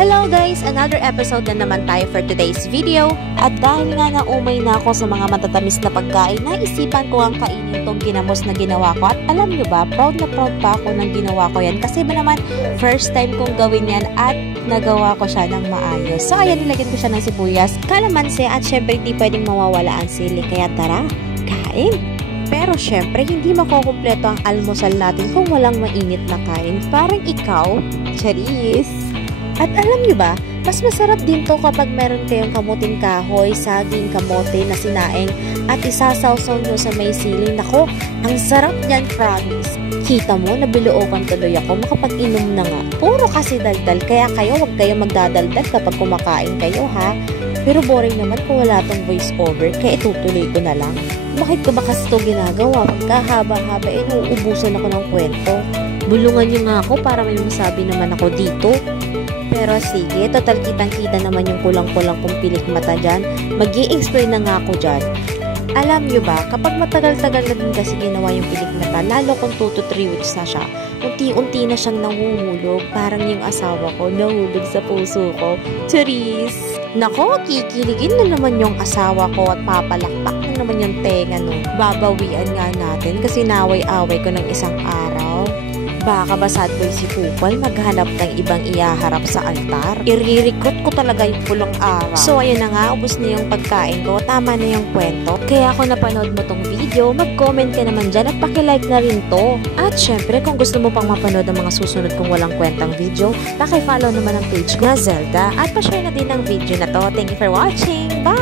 Hello guys! Another episode na naman tayo for today's video. At dahil nga naumay na ako sa mga matatamis na pagkain, naisipan ko ang kainin tong ginamos na ginawa ko. At alam nyo ba, proud na proud pa ako ng ginawa ko yan. Kasi ba naman, first time kong gawin yan at nagawa ko siya ng maayos. So ayan, nilagyan ko siya ng sibuyas, kalamansi at syempre hindi pwedeng mawawala ang sili. Kaya tara, kain! Pero syempre, hindi makukumpleto ang almusal natin kung walang mainit na kain. Parang ikaw, charis! At alam nyo ba, mas masarap din to kapag meron kayong kamuting kahoy, saging, kamote na sinaing at isasawsaw nyo sa may siling. Nako, ang sarap niyan, promise. Kita mo, nabilookan tuloy ako, makapag-inom na nga. Puro kasi daldal, kaya kayo huwag kayo magdadaldal kapag kumakain kayo ha. Pero boring naman kung wala tong voice over, kaya itutuloy ko na lang. Bakit ko ba kasi ito ginagawa? Pagkahaba-haba, uubusan ako ng kwento. Bulungan nyo nga ako para may masabi naman ako dito. Pero sige, total kitang-kita naman yung kulang-kulang kong pilik mata dyan. Mag-i-explain na nga ako dyan. Alam nyo ba, kapag matagal-tagal na din kasi ginawa yung pilik mata, lalo kung 2 to 3 weeks na siya, unti-unti na siyang nanguhulog. Parang yung asawa ko, nahulog sa puso ko. Charis! Nako, kikiligin na naman yung asawa ko at papalakpak na naman yung tenga no. Babawian nga natin kasi naway-away ko ng isang araw. Baka ba sad boy si Kupal maghanap ng ibang iyaharap sa altar? I-recruit ko talaga yung pulong araw. So ayun na nga, ubos na yung pagkain ko. Tama na yung kwento. Kaya kung napanood mo tong video, mag-comment ka naman dyan at paki-like na rin to. At syempre, kung gusto mo pang mapanood ang mga susunod kong walang kwentang video, paki-follow naman ang page na Zelda at pa-share na din ang video na to. Thank you for watching. Bye!